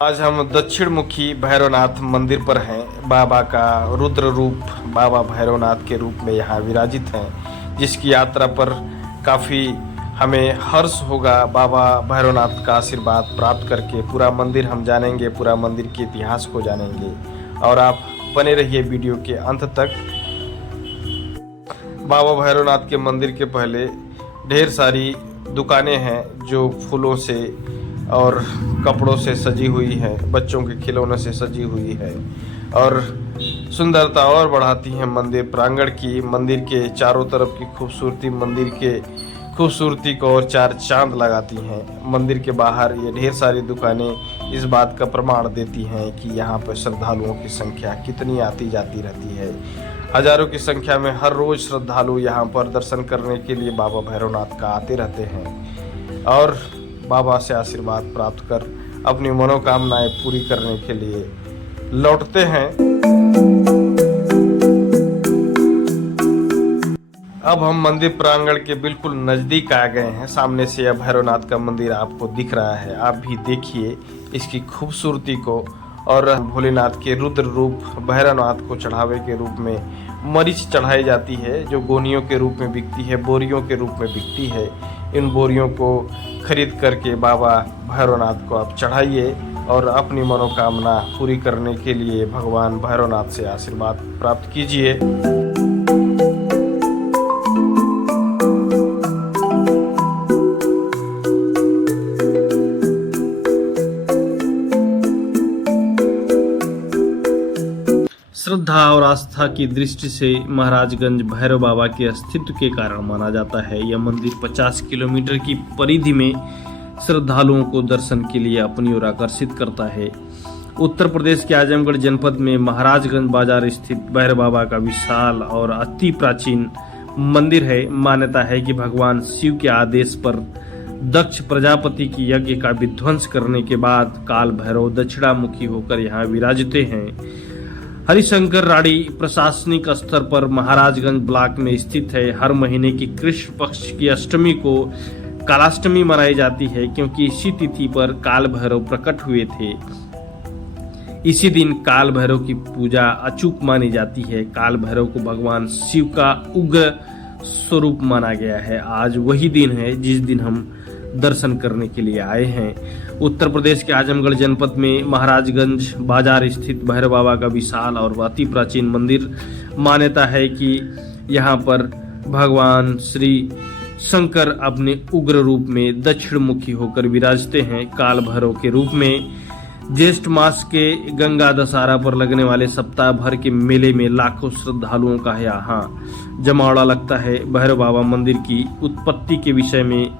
आज हम दक्षिण मुखी भैरवनाथ मंदिर पर हैं। बाबा का रुद्र रूप बाबा भैरवनाथ के रूप में यहाँ विराजित हैं, जिसकी यात्रा पर काफ़ी हमें हर्ष होगा। बाबा भैरवनाथ का आशीर्वाद प्राप्त करके पूरा मंदिर हम जानेंगे, पूरा मंदिर के इतिहास को जानेंगे और आप बने रहिए वीडियो के अंत तक। बाबा भैरवनाथ के मंदिर के पहले ढेर सारी दुकानें हैं जो फूलों से और कपड़ों से सजी हुई है, बच्चों के खिलौनों से सजी हुई है और सुंदरता और बढ़ाती है मंदिर प्रांगण की। मंदिर के चारों तरफ की खूबसूरती मंदिर के खूबसूरती को और चार चांद लगाती हैं। मंदिर के बाहर ये ढेर सारी दुकानें इस बात का प्रमाण देती हैं कि यहाँ पर श्रद्धालुओं की संख्या कितनी आती जाती रहती है। हजारों की संख्या में हर रोज श्रद्धालु यहाँ पर दर्शन करने के लिए बाबा भैरवनाथ का आते रहते हैं और बाबा से आशीर्वाद प्राप्त कर अपनी मनोकामनाएं पूरी करने के लिए लौटते हैं। अब हम मंदिर प्रांगण के बिल्कुल नजदीक आ गए हैं। सामने से यह भैरवनाथ का मंदिर आपको दिख रहा है। आप भी देखिए इसकी खूबसूरती को और भोलेनाथ के रुद्र रूप भैरवनाथ को चढ़ावे के रूप में मरीच चढ़ाई जाती है, जो गोनियों के रूप में बिकती है, बोरियों के रूप में बिकती है। इन बोरियों को खरीद करके बाबा भैरवनाथ को आप चढ़ाइए और अपनी मनोकामना पूरी करने के लिए भगवान भैरवनाथ से आशीर्वाद प्राप्त कीजिए। श्रद्धा और आस्था की दृष्टि से महाराजगंज भैरव बाबा के अस्तित्व के कारण माना जाता है। यह मंदिर 50 किलोमीटर की परिधि में श्रद्धालुओं को दर्शन के लिए अपनी ओर आकर्षित करता है। उत्तर प्रदेश के आजमगढ़ जनपद में महाराजगंज बाजार स्थित भैरव बाबा का विशाल और अति प्राचीन मंदिर है। मान्यता है कि भगवान शिव के आदेश पर दक्ष प्रजापति की यज्ञ का विध्वंस करने के बाद काल भैरव दक्षिणामुखी होकर यहाँ विराजते हैं। हरिशंकर राड़ी प्रशासनिक स्तर पर महाराजगंज ब्लॉक में स्थित है। हर महीने की कृष्ण पक्ष की अष्टमी को कालाष्टमी मनाई जाती है, क्योंकि इसी तिथि पर काल भैरव प्रकट हुए थे। इसी दिन काल भैरव की पूजा अचूक मानी जाती है। काल भैरव को भगवान शिव का उग्र स्वरूप माना गया है। आज वही दिन है जिस दिन हम दर्शन करने के लिए आए हैं। उत्तर प्रदेश के आजमगढ़ जनपद में महाराजगंज बाजार स्थित भैरव बाबा का विशाल और अति प्राचीन मंदिर। मान्यता है कि यहाँ पर भगवान श्री शंकर अपने उग्र रूप में दक्षिण मुखी होकर विराजते हैं। काल भैरव के रूप में ज्येष्ठ मास के गंगा दशहरा पर लगने वाले सप्ताह भर के मेले में लाखों श्रद्धालुओं का यहाँ जमावड़ा लगता है। भैरव बाबा मंदिर की उत्पत्ति के विषय में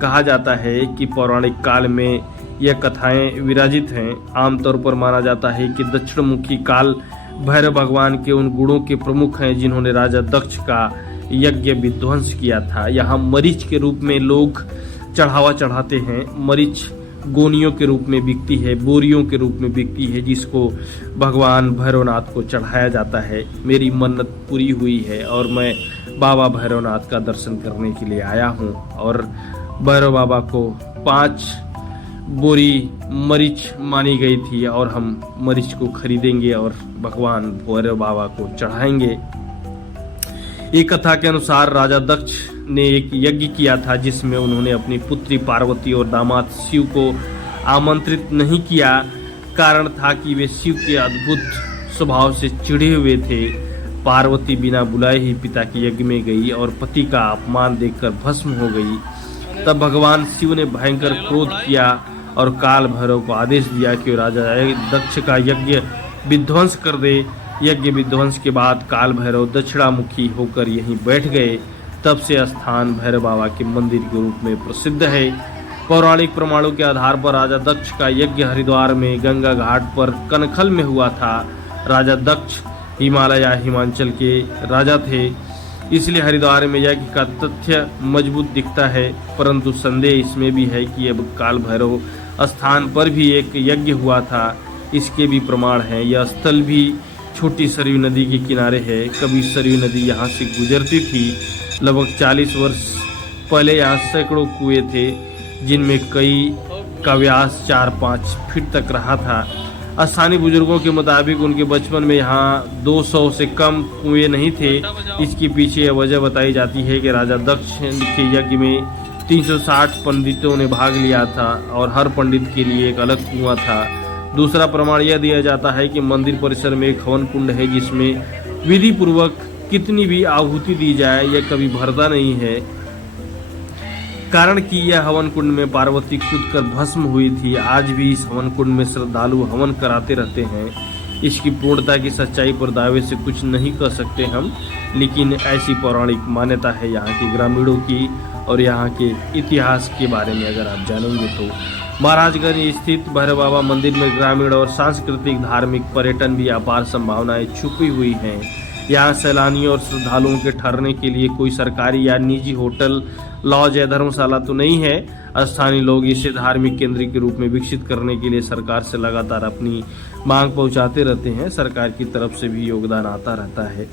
कहा जाता है कि पौराणिक काल में यह कथाएं विराजित हैं। आमतौर पर माना जाता है कि दक्षिण मुखी काल भैरव भगवान के उन गुणों के प्रमुख हैं जिन्होंने राजा दक्ष का यज्ञ विध्वंस किया था। यहाँ मरीच के रूप में लोग चढ़ावा चढ़ाते हैं। मरीच गोनियों के रूप में बिकती है, बोरियों के रूप में बिकती है, जिसको भगवान भैरवनाथ को चढ़ाया जाता है। मेरी मन्नत पूरी हुई है और मैं बाबा भैरवनाथ का दर्शन करने के लिए आया हूँ और भैरव बाबा को 5 बोरी मरीच मानी गई थी और हम मरीच को खरीदेंगे और भगवान भैरव बाबा को चढ़ाएंगे। एक कथा के अनुसार राजा दक्ष ने एक यज्ञ किया था जिसमें उन्होंने अपनी पुत्री पार्वती और दामाद शिव को आमंत्रित नहीं किया। कारण था कि वे शिव के अद्भुत स्वभाव से चिढ़े हुए थे। पार्वती बिना बुलाए ही पिता के यज्ञ में गई और पति का अपमान देखकर भस्म हो गई। तब भगवान शिव ने भयंकर क्रोध किया और काल भैरव को आदेश दिया कि राजा दक्ष का यज्ञ विध्वंस कर दे। यज्ञ विध्वंस के बाद काल भैरव दक्षिणामुखी होकर यहीं बैठ गए। तब से स्थान भैरव बाबा के मंदिर के रूप में प्रसिद्ध है। पौराणिक प्रमाणों के आधार पर राजा दक्ष का यज्ञ हरिद्वार में गंगा घाट पर कनखल में हुआ था। राजा दक्ष हिमालय हिमाचल के राजा थे, इसलिए हरिद्वार में यज्ञ का तथ्य मजबूत दिखता है। परंतु संदेह इसमें भी है कि अब काल भैरव स्थान पर भी एक यज्ञ हुआ था, इसके भी प्रमाण हैं। यह स्थल भी छोटी सरयू नदी के किनारे है। कभी सरयू नदी यहाँ से गुजरती थी। लगभग 40 वर्ष पहले यहाँ सैकड़ों कुएं थे, जिनमें कई का व्यास 4-5 फीट तक रहा था। स्थानीय बुजुर्गों के मुताबिक उनके बचपन में यहाँ 200 से कम कुएं नहीं थे। इसके पीछे यह वजह बताई जाती है कि राजा दक्ष के यज्ञ में 360 पंडितों ने भाग लिया था और हर पंडित के लिए एक अलग कुआं था। दूसरा प्रमाण यह दिया जाता है कि मंदिर परिसर में एक हवन कुंड है जिसमें विधि पूर्वक कितनी भी आहुति दी जाए यह कभी भरता नहीं है, कारण कि यह हवन कुंड में पार्वती कूदकर भस्म हुई थी। आज भी इस हवन कुंड में श्रद्धालु हवन कराते रहते हैं। इसकी पूर्णता की सच्चाई पर दावे से कुछ नहीं कर सकते हम, लेकिन ऐसी पौराणिक मान्यता है यहाँ के ग्रामीणों की। और यहाँ के इतिहास के बारे में अगर आप जानेंगे तो महाराजगंज स्थित भैरव बाबा मंदिर में ग्रामीण और सांस्कृतिक धार्मिक पर्यटन भी अपार संभावनाएं छुपी हुई हैं। यहाँ सैलानियों और श्रद्धालुओं के ठहरने के लिए कोई सरकारी या निजी होटल, लॉज या धर्मशाला तो नहीं है। स्थानीय लोग इसे धार्मिक केंद्र के रूप में विकसित करने के लिए सरकार से लगातार अपनी मांग पहुंचाते रहते हैं। सरकार की तरफ से भी योगदान आता रहता है,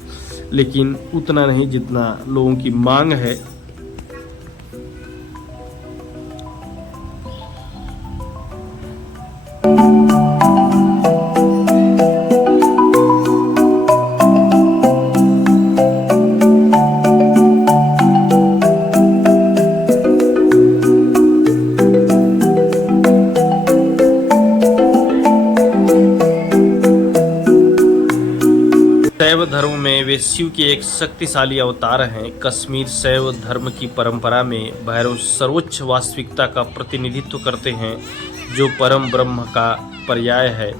लेकिन उतना नहीं जितना लोगों की मांग है। शैव धर्म में वे शिव के एक शक्तिशाली अवतार हैं। कश्मीर शैव धर्म की परंपरा में भैरव सर्वोच्च वास्तविकता का प्रतिनिधित्व करते हैं, जो परम ब्रह्म का पर्याय है।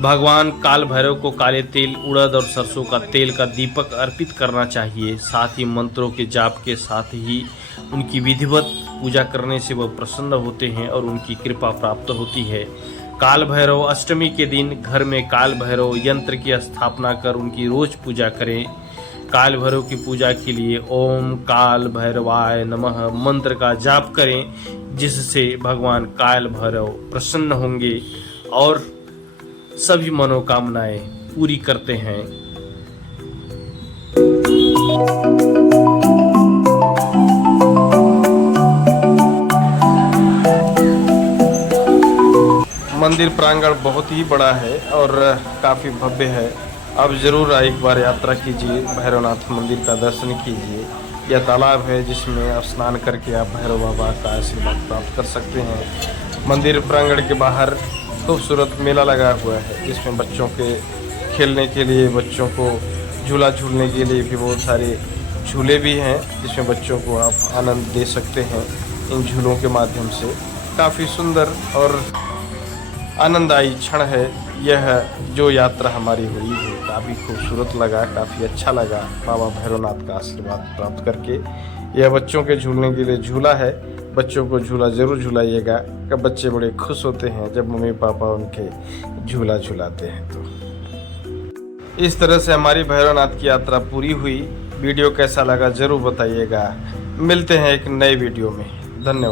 भगवान काल भैरव को काले तिल, उड़द और सरसों का तेल का दीपक अर्पित करना चाहिए। साथ ही मंत्रों के जाप के साथ ही उनकी विधिवत पूजा करने से वह प्रसन्न होते हैं और उनकी कृपा प्राप्त होती है। काल भैरव अष्टमी के दिन घर में काल भैरव यंत्र की स्थापना कर उनकी रोज पूजा करें। काल भैरव की पूजा के लिए ओम काल भैरवाय नमः मंत्र का जाप करें, जिससे भगवान काल भैरव प्रसन्न होंगे और सभी मनोकामनाएं पूरी करते हैं। मंदिर प्रांगण बहुत ही बड़ा है और काफ़ी भव्य है। आप ज़रूर एक बार यात्रा कीजिए, भैरवनाथ मंदिर का दर्शन कीजिए। यह तालाब है जिसमें स्नान करके आप भैरव बाबा का आशीर्वाद प्राप्त कर सकते हैं। मंदिर प्रांगण के बाहर खूबसूरत मेला लगा हुआ है, जिसमें बच्चों के खेलने के लिए, बच्चों को झूला झूलने के लिए भी बहुत सारे झूले भी हैं, जिसमें बच्चों को आप आनंद दे सकते हैं। इन झूलों के माध्यम से काफ़ी सुंदर और आनंददायी क्षण है यह जो यात्रा हमारी हुई है। काफ़ी खूबसूरत लगा, काफ़ी अच्छा लगा बाबा भैरवनाथ का आशीर्वाद प्राप्त करके। यह बच्चों के झूलने के लिए झूला है। बच्चों को झूला ज़रूर झुलाइएगा, कि बच्चे बड़े खुश होते हैं जब मम्मी पापा उनके झूला झुलाते हैं। तो इस तरह से हमारी भैरवनाथ की यात्रा पूरी हुई। वीडियो कैसा लगा ज़रूर बताइएगा। मिलते हैं एक नए वीडियो में। धन्यवाद।